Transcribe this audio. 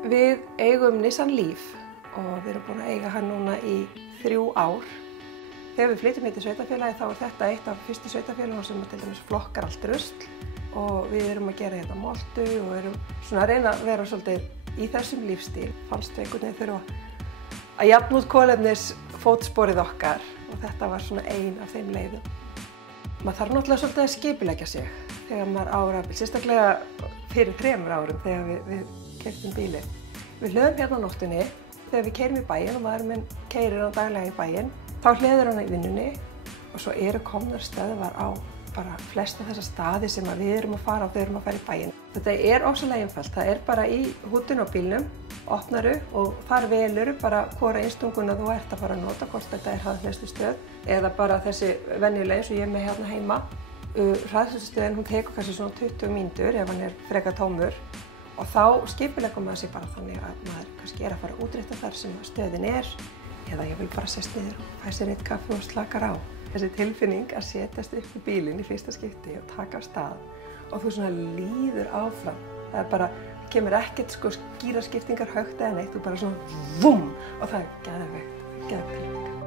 Við eigum Nissan Leaf og við erum búin að eiga hann núna í 3 ár. Þegar við flytjum til sveitarfélagi þá er þetta eitt af fyrstu sveitarfélagum sem til dæmis flokkar allt rusl og við erum að gera hérna moltu og erum svona að reyna að vera svolítið í þessum lífstíl. Fannst við einhvern veginn þurfa að jafna út kolefnisfótsporið okkar og þetta var svona ein af þeim leiðum. Maður þarf náttúrulega svolítið að skipuleggja sig þegar maður á rafbíl, sérstaklega fyrir 3 árum þegar við keyptum bílinn. Við hlöðum hérna á nóttunni þegar við keyrum í bæinn og maðurinn minn keyrir hann daglega í bæinn. Þá hlöður hann í vinnunni og svo eru komnar stöðvar á bara flesta þessa staði sem við erum að fara á þegar við erum að fara í bæinn. Þetta er ofsalega einfalt. Það er bara í húddinu á bílnum, opnaru og þar velur bara hvora einstunguna þú ert að fara að nota, hvort þetta er hraðhleðslustöð eða bara þessi venjulega eins og ég er með hérna heima. Hraðhleðslustöðin hún tekur kannski svona 20 mínútur ef hann er frekar tómur og þá skipuleggur maður sig bara þannig að maður kannski er að fara að útrétta þar sem stöðin er eða ég vil bara sest niður og fæ sér eitt kaffi og slakar á. Þessi tilfinning að setjast upp í bílinn í fyrsta skipti og taka af stað og þú svona líður áfram. Það er bara, kemur ekkert skýra skiptingar högt eða neitt, þú bara svona vum og það er geðveikt.